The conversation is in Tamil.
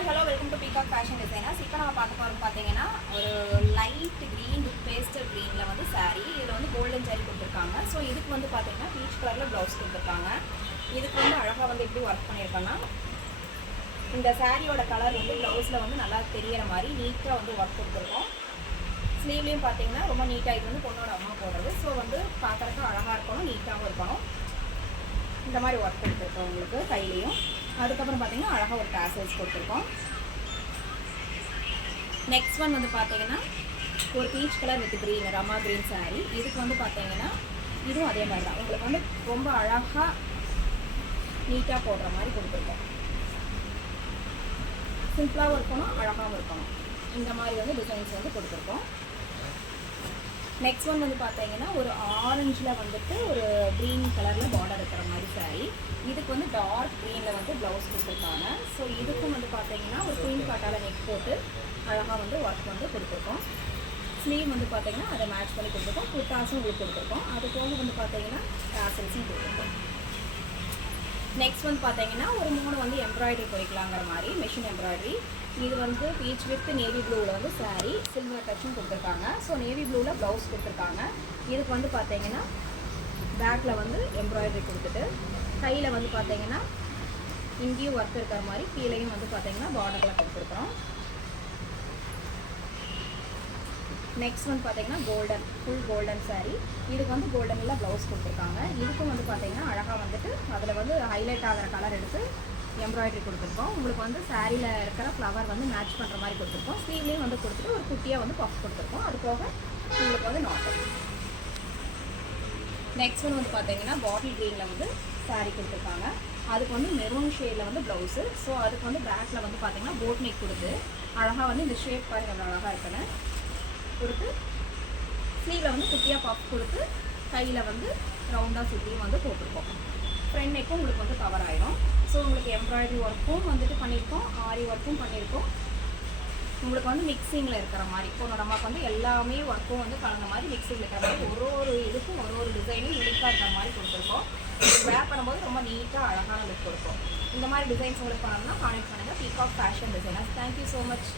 Hi hello welcome to peacock fashion designers. இப்போ நம்ம பார்க்க போகிறது பார்த்தீங்கன்னா ஒரு லைட் க்ரீன் பேஸ்டல் க்ரீனில் வந்து சாரீ. இதில் வந்து கோல்டன் சாரீ கொடுத்துருக்காங்க. ஸோ இதுக்கு வந்து பார்த்தீங்கன்னா பீச் கலரில் ப்ளவுஸ் கொடுத்துருக்காங்க. இதுக்கு வந்து அழகாக வந்து எப்படி ஒர்க் பண்ணியிருக்கோன்னா, இந்த சாரியோட கலர் வந்து ப்ளவுஸில் வந்து நல்லா தெரியற மாதிரி நீட்டாக வந்து ஒர்க் கொடுத்துருக்கோம். ஸ்லீவ்லேயும் பார்த்தீங்கன்னா ரொம்ப நீட்டாக, இது வந்து பொண்ணோட அம்மா போடுறது. ஸோ வந்து பார்க்குறதுக்கு அழகாக இருக்கணும், நீட்டாகவும் இருக்கணும். இந்த மாதிரி ஒர்க் கொடுத்துருக்கோம் உங்களுக்கு கையிலையும். அதுக்கப்புறம் பார்த்தீங்கன்னா அழகாக ஒரு டாசல்ஸ் கொடுத்துருக்கோம். நெக்ஸ்ட் ஒன் வந்து பார்த்தீங்கன்னா ஒரு peach colour with green, Rama green sari. இதுக்கு வந்து பார்த்தீங்கன்னா இதுவும் அதே மாதிரி தான், உங்களுக்கு வந்து ரொம்ப அழகாக நீட்டாக போடுற மாதிரி கொடுத்துருக்கோம். சிம்பிளாகவும் இருக்கணும், அழகாகவும் இருக்கணும். இந்த மாதிரி வந்து டிசைன்ஸ் வந்து கொடுத்துருக்கோம். நெக்ஸ்ட் ஒன் வந்து பார்த்தீங்கன்னா ஒரு ஆரஞ்சில் வந்துட்டு ஒரு க்ரீன் கலரில் பார்டர் இருக்கிற மாதிரி சாரீ. இதுக்கு வந்து டார்க் க்ரீனில் வந்து ப்ளவுஸ் கொடுத்துருக்காங்க. ஸோ இதுக்கும் வந்து பார்த்தீங்கன்னா ஒரு குயின் காட்டால் நெக் போட்டு அழகாக வந்து ஒர்க் வந்து கொடுத்துருக்கோம். ஸ்லீவ் வந்து பார்த்தீங்கன்னா அதை மேட்ச் பண்ணி கொடுத்துருக்கோம். குர்தாஸும் உங்களுக்கு கொடுத்துருக்கோம். அது போக வந்து பார்த்தீங்கன்னா டாசல்ஸும் கொடுத்துருக்கோம். நெக்ஸ்ட் வந்து பார்த்தீங்கன்னா ஒரு 3 வந்து எம்ப்ராய்டரி போய்க்கலாங்கிற மாதிரி மிஷின் எம்ப்ராய்டரி. இது வந்து பீச் வித் நேவி ப்ளூவில் வந்து சாரீ, சில்வர் டச்சும் கொடுத்துருக்காங்க. ஸோ நேவி ப்ளூவில் ப்ளவுஸ் கொடுத்துருக்காங்க. இதுக்கு வந்து பார்த்தீங்கன்னா பேக்கில் வந்து எம்ப்ராய்டரி கொடுத்துட்டு கையில் வந்து பார்த்தீங்கன்னா இங்கேயும் ஒர்க் இருக்கிற மாதிரி கீழேயும் வந்து பார்த்தீங்கன்னா பார்டரில் கொடுத்துருக்குறோம். நெக்ஸ்ட் வந்து பார்த்தீங்கன்னா கோல்டன், ஃபுல் கோல்டன் சாரீ. இதுக்கு வந்து கோல்டனில் ப்ளவுஸ் கொடுத்துருக்காங்க. இதுக்கும் வந்து பார்த்தீங்கன்னா அழகாக வந்துட்டு அதில் வந்து ஹைலைட் ஆகிற கலர் எடுத்து எம்ப்ராய்டரி கொடுத்துருக்கோம். உங்களுக்கு வந்து சாரியில் இருக்கிற ஃப்ளவர் வந்து மேட்ச் பண்ணுற மாதிரி கொடுத்துருக்கோம். ஸ்லீவ்லேயும் வந்து கொடுத்துட்டு ஒரு குட்டியாக வந்து பஃப் கொடுத்துருக்கோம். அது போக உங்களுக்கு வந்து நாட்டல். நெக்ஸ்ட் ஒன் வந்து பார்த்தீங்கன்னா பாட்டில் க்ரீனில் வந்து சாரீ கொடுத்துருக்காங்க. அதுக்கு வந்து மெரூன் ஷேடில் வந்து ப்ளவுஸு. ஸோ அதுக்கு வந்து பேக்கில் வந்து பார்த்தீங்கன்னா போட் நெக் கொடுத்து அழகாக வந்து இந்த ஷேப் பாருங்க எவ்வளோ அழகாக இருக்குன்னு கொடுத்து ஸ்லீவில் வந்து குட்டியாக பஃப் கொடுத்து கையில் வந்து ரவுண்டாக சுற்றியும் வந்து போட்டிருக்கோம். ஃப்ரண்ட் நெக்கும் உங்களுக்கு வந்து கவர் ஆகிடும். ஸோ உங்களுக்கு எம்ப்ராய்டரி ஒர்க்கும் வந்துட்டு பண்ணியிருக்கோம், ஆரி ஒர்க்கும் பண்ணியிருக்கோம். உங்களுக்கு வந்து மிக்சிங்கில் இருக்கிற மாதிரி பொண்ணோட அம்மாவுக்கு வந்து எல்லாமே ஒர்க்கும் வந்து கலந்த மாதிரி மிக்சிங்கில் இருக்கிற மாதிரி ஒரு இதுக்கும் ஒரு டிசைனும் யூனிக்காக இருக்கிற மாதிரி கொடுத்துருக்கோம். வேர் பண்ணும்போது ரொம்ப நீட்டாக அழகான லுக் கொடுக்கும். இந்த மாதிரி டிசைன்ஸ் உங்களுக்கு பண்ணணும்னா கான்டெக்ட் பண்ணுங்கள் peacock fashion designers. Thank you so much.